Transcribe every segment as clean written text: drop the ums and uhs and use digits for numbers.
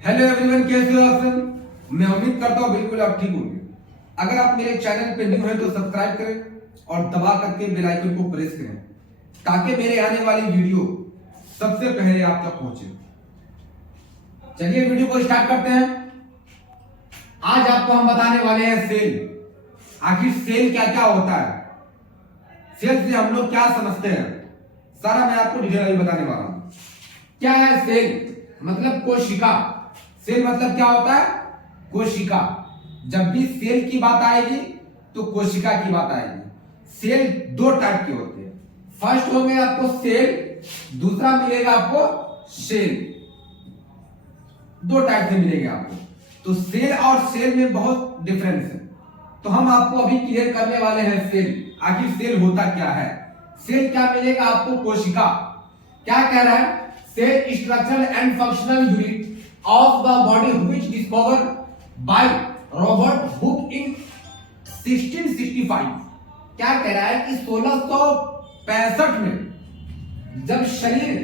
Hello everyone, कैसे हो आप सब। मैं उम्मीद करता हूँ बिल्कुल आप ठीक होंगे। अगर आप मेरे चैनल पे न्यू हैं तो सब्सक्राइब करें और दबा करके बेल आइकन को प्रेस करें ताकि मेरे आने वाली वीडियो सबसे पहले आप तक पहुंचे। चलिए वीडियो को स्टार्ट करते हैं। आज आपको हम बताने वाले हैं सेल। आखिर सेल क्या क्या होता है, सेल से हम लोग क्या समझते हैं, सारा मैं आपको डिटेल में बताने वाला हूं। क्या है सेल? मतलब कोशिका। सेल मतलब क्या होता है? कोशिका। जब भी सेल की बात आएगी तो कोशिका की बात आएगी। सेल दो टाइप के होते हैं। फर्स्ट होंगे आपको सेल, दूसरा मिलेगा आपको सेल। दो टाइप से मिलेंगे आपको। तो सेल और सेल में बहुत डिफरेंस है, तो हम आपको अभी क्लियर करने वाले हैं सेल। आखिर सेल होता क्या है? सेल क्या मिलेगा आपको? कोशिका। क्या कह रहा है? Cell structural and functional unit of the body which discovered by Robert Hooke in 1665। क्या कह रहा है कि 1665 में जब शरीर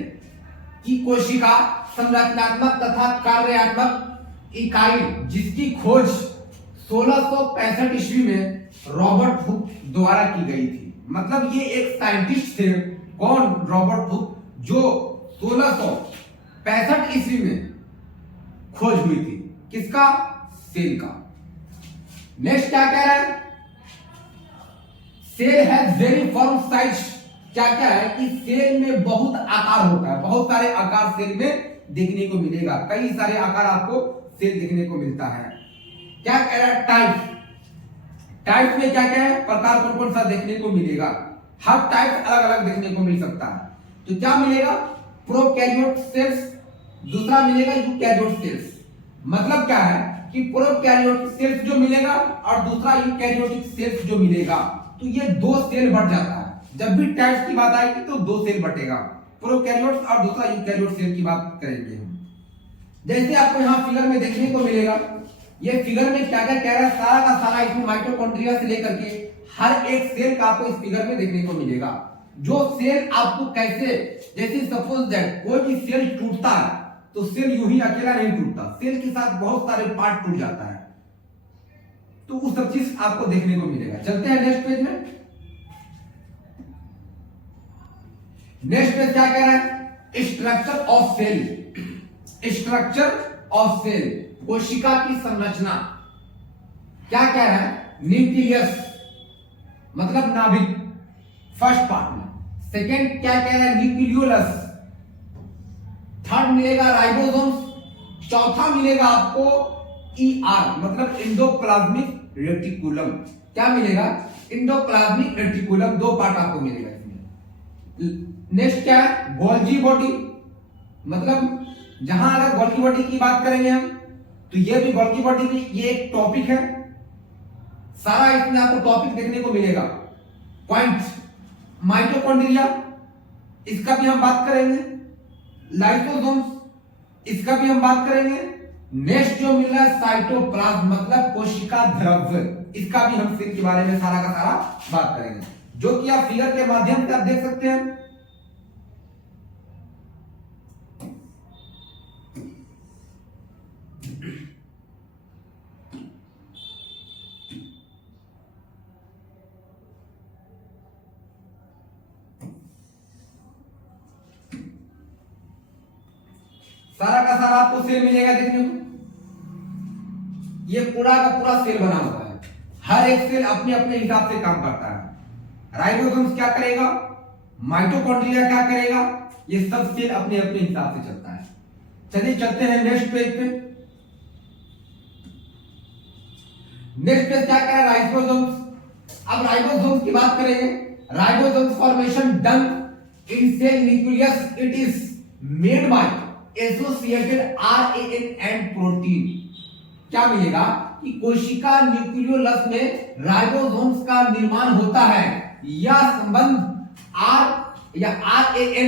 की कोशिका संरचनात्मक तथा कार्यात्मक इकाई जिसकी खोज 1665 ईस्वी में रॉबर्ट हुक द्वारा की गई थी। मतलब ये एक साइंटिस्ट थे। कौन? रॉबर्ट हुक, जो 1665 ईस्वी में खोज हुई थी। किसका? सेल का। नेक्स्ट क्या कह रहा है? Cell has very form size. क्या क्या है कि सेल में बहुत आकार होता है, बहुत सारे आकार सेल में देखने को मिलेगा। कई सारे आकार आपको सेल देखने को मिलता है। क्या कह रहा है? टाइप। टाइप में क्या क्या है? प्रकार कौन कौन सा देखने को मिलेगा? हर टाइप अलग अलग देखने को मिल सकता है। तो क्या मिलेगा? प्रोकैरियोट सेल्स, दूसरा मिलेगा यूकैरियोट सेल्स। मतलब क्या है कि प्रोकैरियोटिक सेल्स जो मिलेगा और दूसरा यूकैरियोटिक सेल्स जो मिलेगा, तो ये दो सेल बढ़ जाता है। जब भी टाइप्स की बात आएगी तो दो सेल बटेगा, प्रोकैरियोट्स और दूसरा यूकैरियोट सेल की बात करेंगे हम। जैसे आपको यहाँ फिगर में देखने को मिलेगा, ये फिगर में क्या क्या कह रहा है, सारा का सारा इसमें माइटोकॉन्ड्रिया से लेकर के हर एक सेल का आपको इस फिगर में देखने को मिलेगा। जो सेल आपको कैसे, जैसे सपोज दैट कोई भी सेल टूटता है तो सेल यूं ही अकेला नहीं टूटता, सेल के साथ बहुत सारे पार्ट टूट जाता है। तो उस सब चीज आपको देखने को मिलेगा। चलते हैं नेक्स्ट पेज में। नेक्स्ट पेज क्या कह रहा है? Structure of cell. Structure of cell, कोशिका की संरचना। क्या कह रहा है? न्यूक्लियस मतलब नाभिक, फर्स्ट पार्ट में। सेकेंड क्या कह रहा है? न्यूक्लियोलस। थर्ड मिलेगा राइबोसोम्स। चौथा मिलेगा आपको ER मतलब एंडोप्लाज्मिक रेटिकुलम। क्या मिलेगा? Endoplasmic reticulum. दो पार्ट आपको मिलेगा इसमें। नेक्स्ट क्या है? Golgi body. मतलब जहां अगर गोल्गी बॉडी की बात करेंगे हम, तो ये भी गोल्गी बॉडी में ये एक टॉपिक है। सारा इसमें आपको टॉपिक देखने को मिलेगा। पॉइंट माइटोकॉन्ड्रिया, इसका भी हम बात करेंगे। लाइसोसोम्स, इसका भी हम बात करेंगे। नेक्स्ट जो मिल रहा है साइटोप्लाज्म मतलब कोशिका द्रव्य, इसका भी हम सेल के बारे में सारा का सारा बात करेंगे, जो कि आप फिगर के माध्यम से आप देख सकते हैं। सारा का सारा आपको सेल मिलेगा देखने को। ये पूरा का पूरा सेल बना हुआ है। हर एक सेल अपने अपने हिसाब से काम करता है। राइबोसोम्स क्या करेगा, माइटोकॉन्ड्रिया क्या करेगा, ये सब सेल अपने अपने हिसाब से चलता है। चलिए चलते हैं नेक्स्ट पेज पे। नेक्स्ट पेज क्या कह रहा है? राइबोसोम्स। अब राइबोसोम्स की बात करेंगे। Ribosomes formation done in cell nucleus, it is made by associated RNA and protein. क्या मिलेगा कि कोशिका न्यूक्लियोलस में राइबोसोम्स का निर्माण होता है। यह संबंध RNA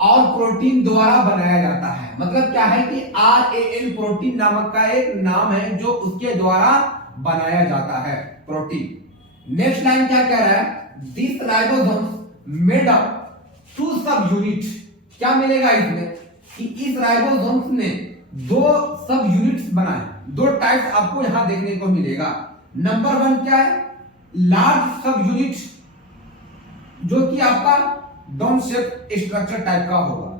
और प्रोटीन द्वारा बनाया जाता है। मतलब क्या है कि RNA प्रोटीन नामक का एक नाम है जो उसके द्वारा बनाया जाता है, प्रोटीन। नेक्स्ट लाइन क्या कह रहा है? This ribosomes made up to subunit. क्या मिलेगा इसमें कि इस राइबोसोम्स ने दो सब यूनिट्स बनाए, दो टाइप्स आपको यहां देखने को मिलेगा। नंबर 1 क्या है, लार्ज सब यूनिट, जो कि आपका डोम शेप स्ट्रक्चर टाइप का होगा।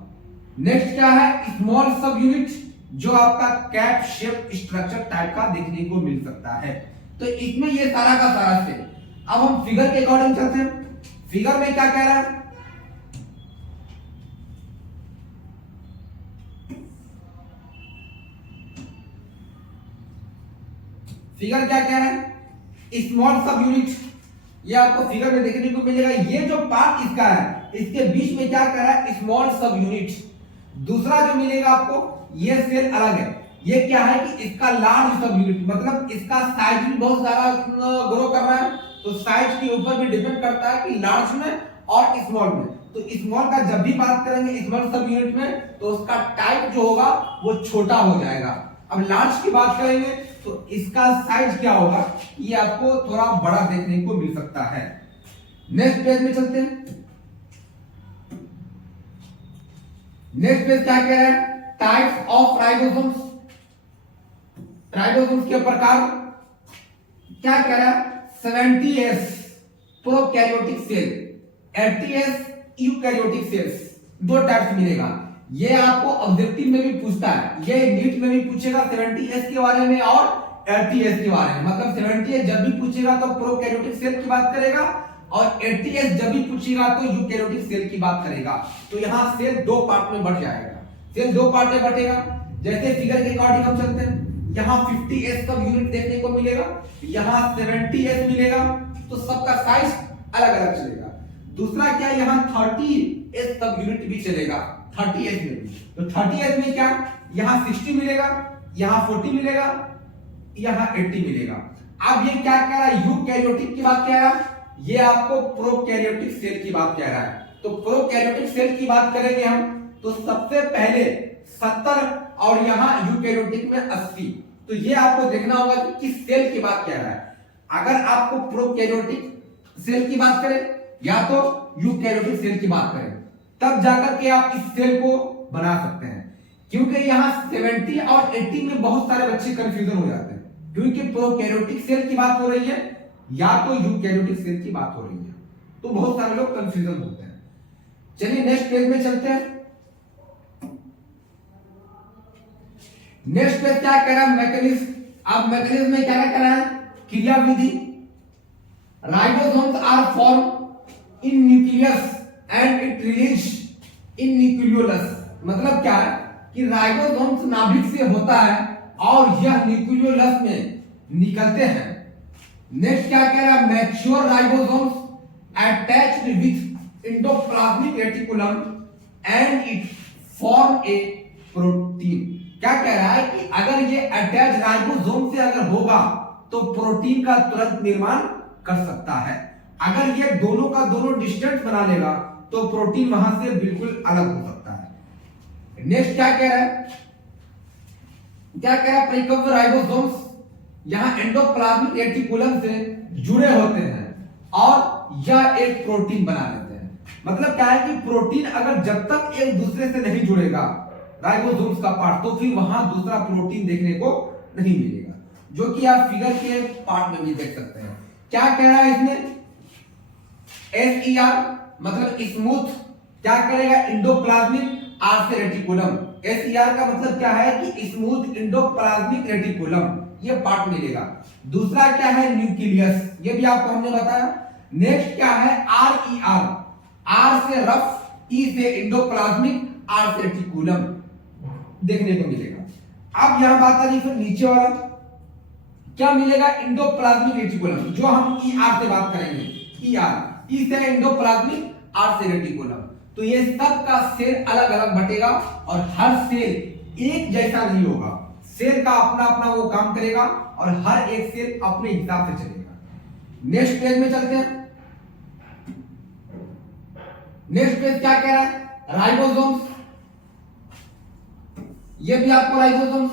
नेक्स्ट क्या है, स्मॉल सब यूनिट, जो आपका कैप शेप स्ट्रक्चर टाइप का देखने को मिल सकता है। तो इसमें ये सारा का सारा से अब हम फिगर के अकॉर्डिंग चलते हैं। फिगर में क्या कह रहा है, फिगर क्या कह रहा है, स्मॉल सब यूनिट, ये आपको फिगर में देखने को मिलेगा। ये जो पार्ट इसका है, इसके बीच में क्या कर रहा है, स्मॉल सब यूनिट। दूसरा जो मिलेगा आपको, ये सेल अलग है, ये क्या है कि इसका लार्ज सब यूनिट, मतलब इसका साइज भी बहुत सारा ग्रो कर रहा है। तो साइज के ऊपर भी डिपेंड करता है कि लार्ज में और स्मॉल में। तो स्मॉल का जब भी बात करेंगे स्मॉल सब यूनिट में, तो उसका टाइप जो होगा वो छोटा हो जाएगा। अब लार्ज की बात करेंगे तो इसका साइज क्या होगा, ये आपको थोड़ा बड़ा देखने को मिल सकता है। नेक्स्ट पेज में चलते हैं। नेक्स्ट पेज क्या कह रहा है, टाइप्स ऑफ राइबोसोम्स। राइबोसोम्स के प्रकार क्या कह रहा है, 70S prokaryotic cell, 80S eukaryotic cells, दो टाइप्स मिलेगा। ये आपको ऑब्जेक्टिव में भी पूछता है, ये नीट में भी पूछेगा 70S के बारे में और 80S के बारे में। मतलब 70S जब भी पूछेगा तो प्रोकैरियोटिक सेल की बात करेगा, और 80S जब भी पूछेगा तो यूकैरियोटिक सेल की बात करेगा। तो यहाँ सेल दो पार्ट में बढ़ जाएगा, सेल दो पार्ट में बटेगा। जैसे फिगर के अकॉर्डिंग हम चलते हैं, यहाँ 50S सब यूनिट देखने को मिलेगा, यहाँ 70S मिलेगा, तो सबका साइज अलग अलग चलेगा। दूसरा क्या, यहाँ 30S सब यूनिट भी चलेगा, 30S में भी। तो 30S में क्या, यहाँ 60 मिलेगा, यहाँ 40 मिलेगा, यहाँ 80 मिलेगा। अब ये क्या कह रहा है, यूकैरियोटिक की बात कह रहा है, ये आपको प्रोकैरियोटिक सेल की बात कह रहा है। तो प्रोकैरियोटिक सेल की बात करेंगे हम, तो सबसे पहले 70 और यहाँ यूकैरियोटिक में 80। तो ये आपको देखना होगा कि किस सेल की बात कह रहा है। अगर आपको प्रोकैरियोटिक सेल की बात करें या तो यूकैरियोटिक सेल की बात करें, तब जाकर के आप इस सेल को बना सकते हैं। क्योंकि यहाँ 70 और 80 में बहुत सारे बच्चे कंफ्यूजन हो जाते हैं, क्योंकि प्रोकैरियोटिक सेल की बात हो रही है या तो यूकैरियोटिक सेल की बात हो रही है, तो बहुत सारे लोग कंफ्यूजन होते हैं। चलिए नेक्स्ट पेज में चलते हैं। नेक्स्ट पेज क्या कह रहा है, मैकेनिज्म। अब मैकेनिज्म में क्या कह रहा है, क्रियाविधि। Ribosomes are form in nucleus and it release in nucleolus. मतलब क्या है कि राइबोसोम्स नाभिक से होता है और यह न्यूक्लियोलस में निकलते हैं। नेक्स्ट क्या कह रहा है, mature ribosomes attached with endoplasmic reticulum and it form A protein. क्या कह रहा है कि अगर ये अटैच राइबोसोम से अगर होगा तो प्रोटीन का तुरंत निर्माण कर सकता है। अगर ये दोनों का दोनों डिस्टेंस बना लेगा तो प्रोटीन वहां से बिल्कुल अलग हो सकता है। नेक्स्ट क्या कह रहा है, क्या कह रहा है, परिपक्व राइबोसोम्स यहां एंडोप्लाज्मिक रेटिकुलम से जुड़े होते हैं और यह एक प्रोटीन बना लेते हैं। मतलब क्या है कि प्रोटीन अगर जब तक एक दूसरे से नहीं जुड़ेगा राइबोसोम्स का पार्ट, तो फिर वहां दूसरा प्रोटीन देखने को नहीं मिलेगा, जो कि आप फिगर के पार्ट में भी देख सकते हैं। क्या कह रहा है इसमें, SER मतलब स्मूथ, क्या करेगा, एंडोप्लाज्मिक आर से रेटिकुलम। SER का मतलब क्या है कि स्मूथ एंडोप्लाज्मिक रेटिकुलम, ये पार्ट मिलेगा। दूसरा क्या है, न्यूक्लियस, ये भी आपको हमने बताया। नेक्स्ट क्या है, RER, R से रफ, E से एंडोप्लाज्मिक, R से रेटिकुलम देखने को मिलेगा। अब यहां बात आ रही फिर नीचे वाला क्या मिलेगा, एंडोप्लाज्मिक रेटिकुलम, जो हम ER से बात करेंगे, ER, E से एंडोप्लाज्मिक, R से रेटिकुलम। तो ये सब का सेल अलग अलग बटेगा और हर सेल एक जैसा नहीं होगा, सेल का अपना अपना वो काम करेगा और हर एक सेल अपने हिसाब से चलेगा। नेक्स्ट पेज में चलते हैं। नेक्स्ट पेज क्या कह रहा है, राइबोसोम्स। ये भी आपको राइबोसोम्स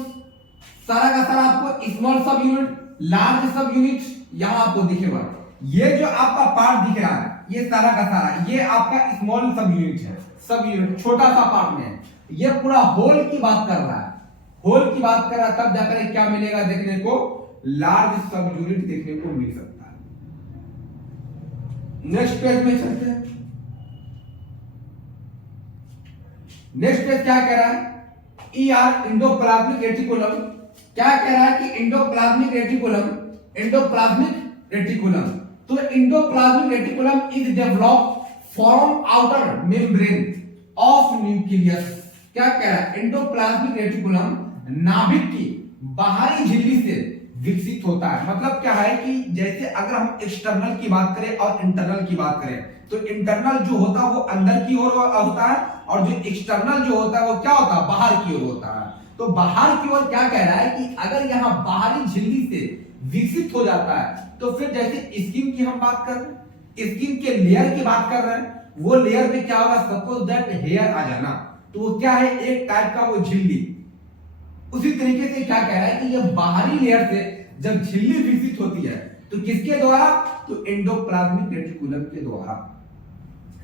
सारा का सारा आपको स्मॉल सब यूनिट, लार्ज सब यूनिट यहां आपको दिखेगा। ये जो आपका पार्ट दिख रहा है, ये सारा का सारा ये आपका स्मॉल सब यूनिट है, सब यूनिट छोटा सा पार्ट में है। ये पूरा होल की बात कर रहा है, होल की बात कर रहा तब जाकर क्या मिलेगा देखने को, लार्ज सब यूनिट देखने को मिल सकता है। नेक्स्ट पेज में चलते हैं। नेक्स्ट पेज क्या कह रहा है, ER इंडोप्लाज्मिक रेटिकुलम। क्या कह रहा है कि इंडोप्लाज्मिक रेटिकुलम, इंडोप्लाज्मिक रेटिकुलम, तो endoplasmic reticulum is develop from outer membrane of nucleus. क्या कह रहा है, इंडोप्लाज्मिक रेटिकुलम नाभिक की बाहरी झिल्ली से विकसित होता है। मतलब क्या है कि जैसे अगर हम एक्सटर्नल की बात करें और इंटरनल की बात करें, तो इंटरनल जो होता है वो अंदर की ओर होता है, और जो एक्सटर्नल जो होता है वो क्या होता है, बाहर की ओर होता है। तो बाहर की ओर क्या कह रहा है कि अगर यहाँ बाहरी झिल्ली से विकसित हो जाता है, तो फिर जैसे स्किन की हम बात कर रहे हैं, स्किन के लेयर की बात कर रहे हैं, वो लेयर में क्या होगा, सपोज दैट हेयर आ जाना, तो वो क्या है, एक टाइप का वो झिल्ली। उसी तरीके से क्या कह रहा है कि ये बाहरी लेयर से जब झिल्ली विकसित होती है तो किसके द्वारा, तो एंडोप्लाज्मिक रेटिकुलम के द्वारा।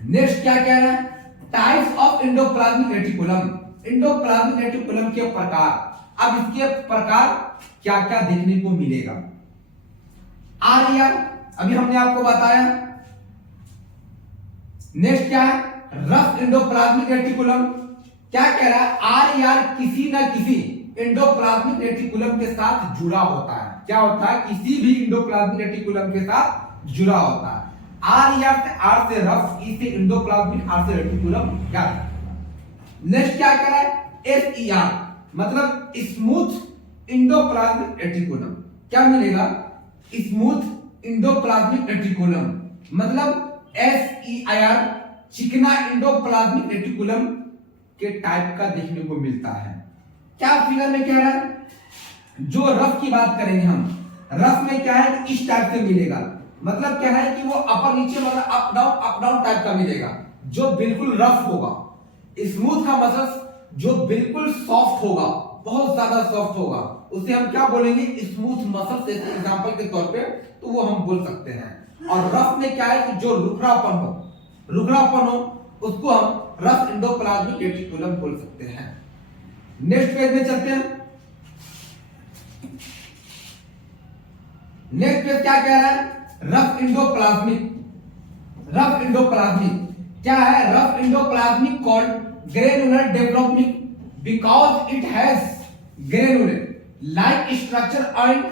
नेक्स्ट क्या कह रहा है, types of endoplasmic reticulum, endoplasmic reticulum के प्रकार। अब इसके प्रकार क्या क्या देखने को मिलेगा, आर अभी हमने आपको बताया। नेक्स्ट क्या है, रफ एंडोप्लाज्मिक रेटिकुलम। क्या कह रहा है, आर किसी ना किसी एंडोप्लाज्मिक रेटिकुलम के साथ जुड़ा होता है। क्या होता है, किसी भी एंडोप्लाज्मिक रेटिकुलम के साथ जुड़ा होता है। आर से रफ, ई से एंडोप्लाज्मिक, आर से रेटिकुलम। क्या नेक्स्ट क्या कह रहा है, SER मतलब स्मूथ इंडोप्लाज्मिक रेटिकुलम। क्या मिलेगा, स्मूथ इंडोप्लाज्मिक रेटिकुलम, मतलब SER चिकना इंडोप्लाज्मिक रेटिकुलम के टाइप का देखने को मिलता है। क्या फिगर में कह रहा है, जो रफ की बात करेंगे हम, रफ में क्या है कि इस टाइप से मिलेगा। मतलब क्या है कि वो अपर नीचे मतलब अप डाउन टाइप का मिलेगा, जो बिल्कुल रफ होगा। स्मूथ का मतलब जो बिल्कुल सॉफ्ट होगा, बहुत ज्यादा सॉफ्ट होगा, उसे हम क्या बोलेंगे, स्मूथ मसल। से एग्जांपल के तौर पे तो वो हम बोल सकते हैं। और रफ में क्या है कि जो रुखरापन हो, उसको हम रफ एंडोप्लाज्मिक रेटिकुलम बोल सकते हैं। नेक्स्ट पेज में चलते हैं। नेक्स्ट पेज क्या कह रहा है, रफ एंडोप्लाज्मिक। रफ एंडोप्लाज्मिक क्या है, rough endoplasmic called granular development because it has granular like structure and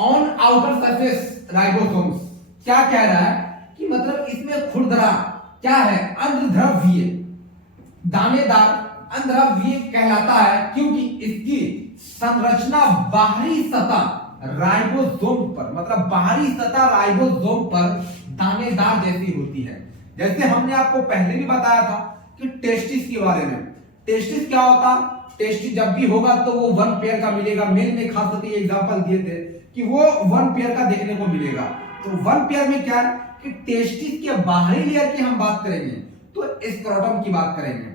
on outer surface ribosomes. क्या कह रहा है कि मतलब इसमें खुरदरा क्या है, अंधद्रव्य, दानेदार अंधद्रव्य कहलाता है, क्योंकि इसकी संरचना बाहरी सतह राइबोसोम पर, मतलब बाहरी सतह राइबोसोम पर दानेदार जैसी होती है। जैसे हमने आपको पहले भी बताया था कि टेस्टिस के बारे में। टेस्टिस क्या होता, टेस्टिस जब भी होगा तो वो वन पेयर का मिलेगा। मेल में खास करके एग्जांपल दिए थे कि वो वन पेयर का देखने को मिलेगा। तो वन पेयर में क्या है कि टेस्टिस के बाहरी लेयर की हम बात करेंगे तो स्क्रोटम की बात करेंगे।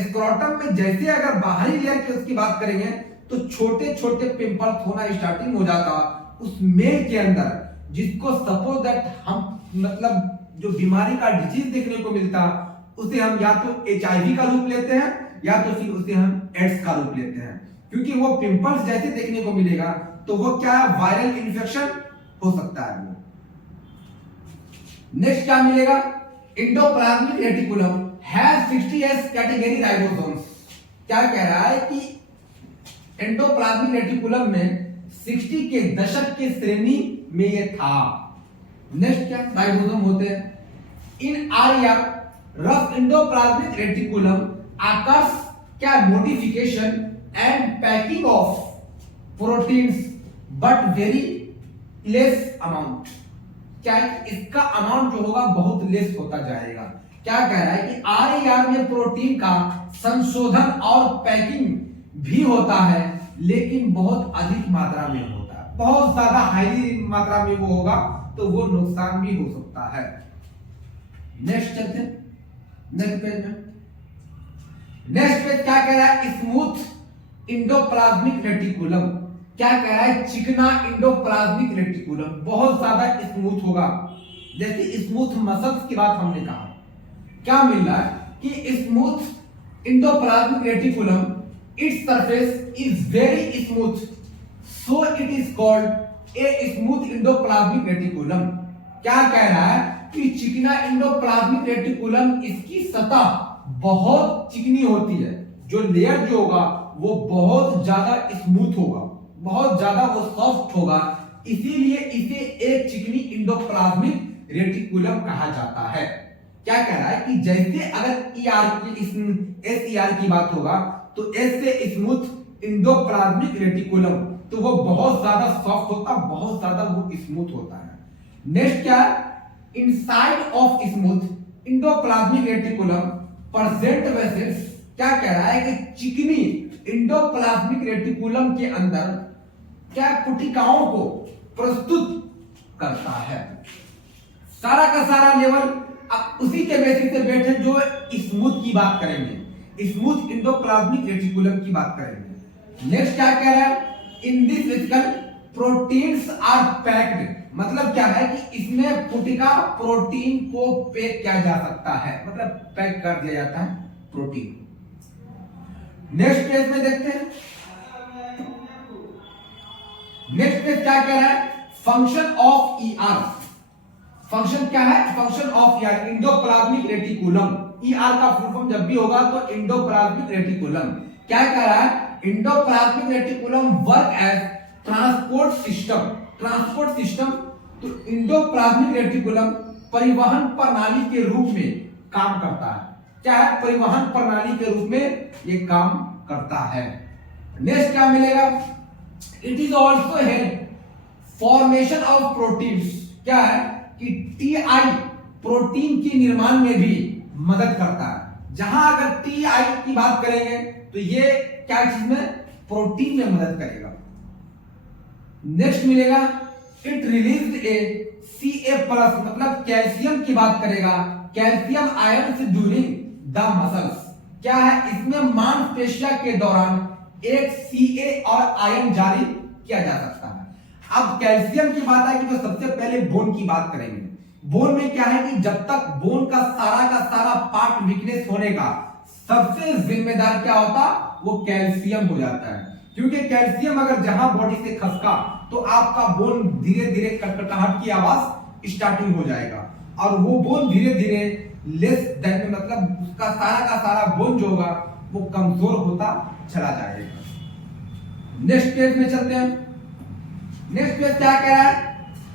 स्क्रोटम में जैसे अगर बाहरी लेयर की उसकी बात करेंगे तो छोटे छोटे पिंपल्स होना स्टार्टिंग हो जाता उस मेल के अंदर, जिसको सपोज दैट हम मतलब जो बीमारी का डिजीज देखने को मिलता उसे हम या तो HIV का रूप लेते हैं या तो फिर उसे हम एड्स का रूप लेते हैं, क्योंकि वो पिंपल्स जैसे देखने को मिलेगा तो वो क्या है, वायरल इन्फेक्शन हो सकता है। नेक्स्ट क्या मिलेगा, endoplasmic reticulum has 60S category ribosomes. क्या कह रहा है कि एंडोप्लाज्मिक रेटिकुलम में 60 के दशक के श्रेणी में ये था। नेक्स्ट क्या, राइबोसोम होते हैं। इन आर्या रफ एंडोप्लाज्मिक रेटिकुलम आकर्स क्या, modification and packing of proteins but very less amount. क्या इसका अमाउंट जो होगा बहुत लेस होता जाएगा। क्या कह रहा है कि आरईआर में प्रोटीन का संशोधन और पैकिंग भी होता है, लेकिन बहुत अधिक मात्रा में होता है। बहुत ज्यादा हाई मात्रा में वो होगा तो वो नुकसान भी हो सकता है। नेक्स्ट चलते हैं नेक्स्ट पेज में। नेक्स्ट पेज क्या कह रहा है, स्मूथ इंडोप्लाज्मिक रेटिकुलम। क्या कह रहा है, चिकना इंडोप्लाज्मिक रेटिकुलम बहुत ज्यादा स्मूथ होगा। जैसे स्मूथ मसल्स की बात हमने कहा, क्या मिल रहा है कि smooth endoplasmic reticulum its surface is very smooth, so it is called a smooth endoplasmic reticulum. क्या कह रहा है कि चिकना इंडोप्लाज्मिक रेटिकुलम, इसकी सतह बहुत चिकनी होती है, जो लेयर जो होगा वो बहुत ज्यादा स्मूथ होगा, बहुत ज्यादा वो सॉफ्ट होगा, इसीलिए इसे एक चिकनी इंडोप्लाज्मिक रेटिकुलम कहा जाता है। क्या कह रहा है कि जैसे अगर एस की बात होगा तो एस से स्मूथ इंडोप्लाज्मिक रेटिकुलम, तो वो बहुत ज्यादा सॉफ्ट होता, बहुत ज्यादा वो स्मूथ होता है। नेक्स्ट क्या, inside of smooth endoplasmic reticulum present vessels. क्या कह रहा है कि चिकनी इंडोप्लाज्मिक रेटिकुलम के अंदर क्या पुटिकाओं को प्रस्तुत करता है। सारा का सारा लेवल अब उसी के बेसिस पे बैठे जो स्मूथ की बात करेंगे, स्मूथ इंडोप्लाज्मिक रेटिकुलम की बात करेंगे। नेक्स्ट क्या कह रहा है, in this vesicle proteins are packed, मतलब क्या है कि इसमें पुटिका प्रोटीन को पैक किया जा सकता है, मतलब पैक कर दिया जाता है प्रोटीन। नेक्स्ट पेज में देखते हैं, नेक्स्ट पेज क्या कह रहा है, फंक्शन ऑफ ईआर। फंक्शन क्या है, function of ER endoplasmic reticulum. ER का फुल फॉर्म जब भी होगा तो इंडोप्लाज्मिक रेटिकुलम। क्या कह रहा है, endoplasmic reticulum work as transport system. Transport system, तो इंडोप्लाज्मिक रेटिकुलम परिवहन प्रणाली के रूप में काम करता है। क्या है, परिवहन प्रणाली के रूप में ये काम करता है। नेक्स्ट क्या मिलेगा, it is also help formation of proteins. क्या है कि टीआई प्रोटीन के निर्माण में भी मदद करता है। जहां अगर टीआई की बात करेंगे तो ये क्या चीज में, प्रोटीन में मदद करेगा। नेक्स्ट मिलेगा, it release a Ca plus, मतलब कैल्शियम की बात करेगा, कैल्शियम आयन से ड्यूरिंग द मसल्स। क्या है, इसमें मांसपेशियों के दौरान एक Ca और आयन जारी किया जा सकता है। अब कैल्शियम की बात आएगी तो सबसे पहले बोन की बात करेंगे। बोन में क्या है कि जब तक बोन का सारा पार्ट वीकनेस होने का सबसे जिम्मेदार क्या होता, वो कैल्शियम हो जाता है। क्योंकि कैल्शियम अगर जहां बॉडी से खसका तो आपका बोन धीरे धीरे कटकटाहट की आवाज स्टार्टिंग हो जाएगा, और वो बोन धीरे धीरे लेस देन, मतलब उसका सारा का सारा बोन जो होगा वो कमजोर होता चला जाएगा। नेक्स्ट पेज में चलते हैं। नेक्स्ट पेज क्या कह रहा है,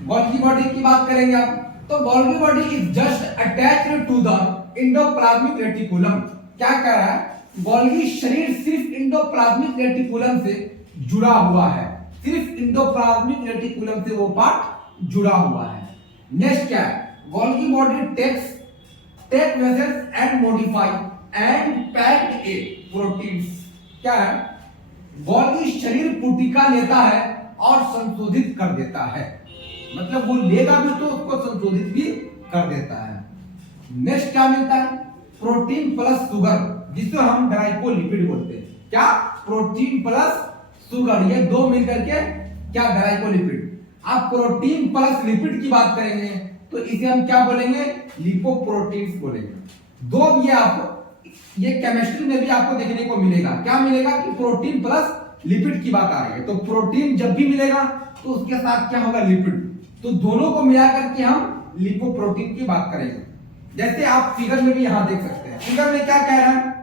गोल्गी बॉडी की बात करेंगे आप, तो Golgi body is just attached to the endoplasmic reticulum. क्या कह रहा है, गोल्गी शरीर सिर्फ इंडोप्लाज्मिक रेटिकुलम से जुड़ा हुआ है, सिर्फ इंडोप्लाज्मिक रेटिकुलम से वो पार्ट जुड़ा हुआ है। नेक्स्ट क्या है, Golgi body take vessels and modify and packed a proteins. क्या है, गोल्गी शरीर पुटिका लेता है और संशोधित कर देता है, मतलब वो लेगा भी तो उसको संशोधित भी कर देता है। नेक्स्ट क्या मिलता है, प्रोटीन प्लस शुगर, जिसको हम ग्लाइकोलिपिड बोलते हैं। क्या, प्रोटीन प्लस शुगर, ये दो मिलकर के क्या, ग्लाइकोलिपिड। आप प्रोटीन प्लस लिपिड की बात करेंगे तो इसे हम क्या बोलेंगे, लिपोप्रोटीन्स बोलेंगे। दो ये केमिस्ट्री में भी आपको देखने को मिलेगा। क्या मिलेगा कि प्रोटीन प्लस लिपिड की बात आ रही है, तो प्रोटीन जब भी मिलेगा तो उसके साथ क्या होगा, लिपिड। तो दोनों को मिला करके हम लिपोप्रोटीन की बात करेंगे। जैसे आप फिगर में भी यहां देख सकते हैं, फिगर में क्या कह रहा है,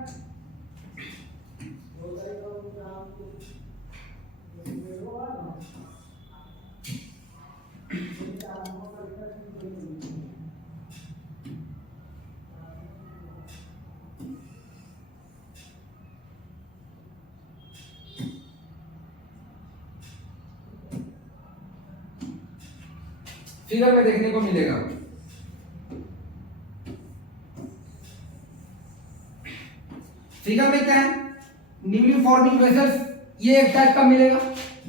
फिगर में देखने को मिलेगा। फिगर में क्या है, न्यूली फॉर्मिंग वेसल्स, ये एक टाइप का मिलेगा।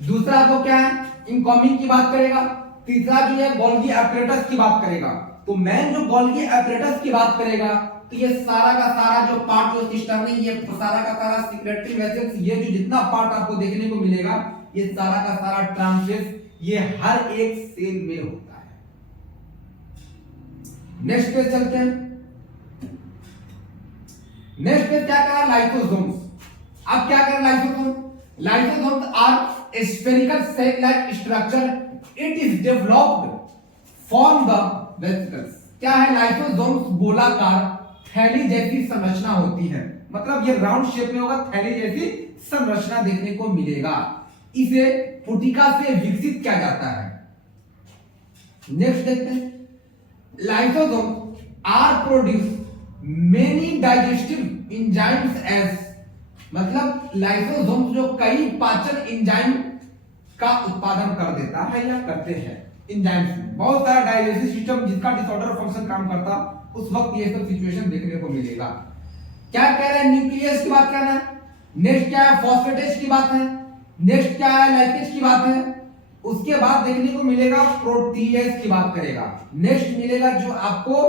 दूसरा आपको क्या है, इनकमिंग की बात करेगा। तीसरा जो है गोल्गी एपरेटस की बात करेगा। तो मैन जो गोल्गी एपरेटस की बात करेगा तो ये सारा का सारा जो पार्ट, जो सिस्टम है, ये सारा का सारा सिक्रेटरी वेसल्स, ये जो जितना पार्ट आपको देखने को मिलेगा, ये सारा का सारा ट्रांसलेट, ये हर एक सेल में होता है। नेक्स्ट पेज चलते हैं। नेक्स्ट पेज क्या कहा, लाइसोसोम्स। अब क्या कर lysosome, lysosome are spherical cell like structure, it is developed from the vesicles. क्या है, लाइसोसोम्स गोलाकार थैली जैसी संरचना होती है, मतलब ये राउंड शेप में होगा, थैली जैसी संरचना देखने को मिलेगा। इसे पुटिका से विकसित किया जाता है। नेक्स्ट देखते हैं, lysosome are produce many digestive enzymes as, मतलब लाइसोसोम जो कई पाचन एंजाइम का उत्पादन कर देता है या करते हैं। एंजाइम्स में बहुत सारा डाइजेस्टिव सिस्टम जिसका डिसऑर्डर फंक्शन काम करता, उस वक्त ये सब सिचुएशन देखने को मिलेगा। क्या कह रहे हैं, न्यूक्लियस की बात कर रहे हैं। नेक्स्ट क्या है, फॉस्फेटेज की बात है। नेक्स्ट क्या है, लाइपेज की बात है। उसके बाद देखने को मिलेगा प्रोटीएज की बात करेगा। नेक्स्ट मिलेगा जो आपको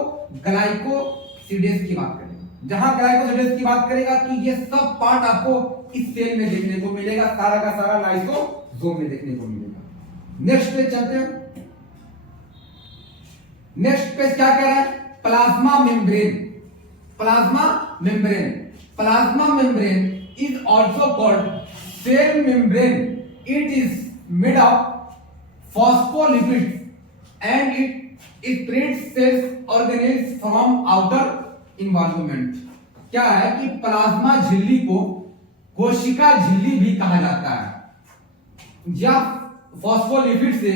ग्लाइकोसिडेज की बात करेगा। जहां ग्लाइकोसिडेज की बात करेगा तो ये सब पार्ट आपको इस सेल में देखने को मिलेगा, सारा का सारा लाइसोसोम में देखने को मिलेगा। नेक्स्ट पेज चलते हैं। नेक्स्ट पेज क्या कह रहा है, plasma membrane. Plasma membrane, plasma membrane is also called cell membrane. It is made of phospholipids and it separates cells organelles from outer environment। क्या है कि प्लाज्मा झिल्ली को कोशिका झिल्ली भी कहा जाता है। यह फॉस्फोलिपिड से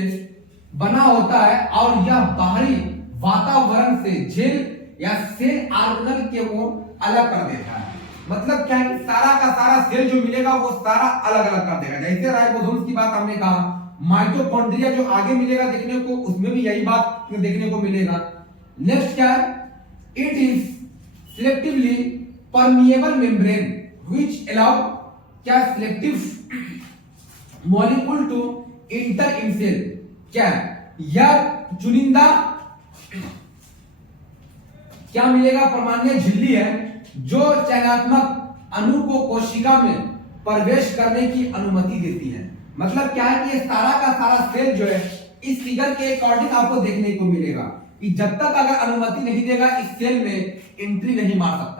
बना होता है और यह बाहरी वातावरण से झिल या सेल ऑर्गेनल के वो अलग कर देता है। मतलब क्या है, सारा का सारा सेल जो मिलेगा वो सारा अलग अलग कर देगा। जैसे राइबोसोम्स की बात हमने कहा, माइटोकॉन्ड्रिया जो आगे मिलेगा देखने को, उसमें भी यही बात देखने को मिलेगा। नेक्स्ट क्या है, it is selectively permeable membrane which allow, क्या selective molecule to enter in cell. क्या यह चुनिंदा क्या मिलेगा, परमाणु झिल्ली है जो चयनात्मक अणु को कोशिका में प्रवेश करने की अनुमति देती है। मतलब क्या है कि ये सारा का सारा सेल जो है इस फिगर के अकॉर्डिंग आपको देखने को मिलेगा कि जब तक अगर अनुमति नहीं देगा इस सेल में एंट्री नहीं मार सकता।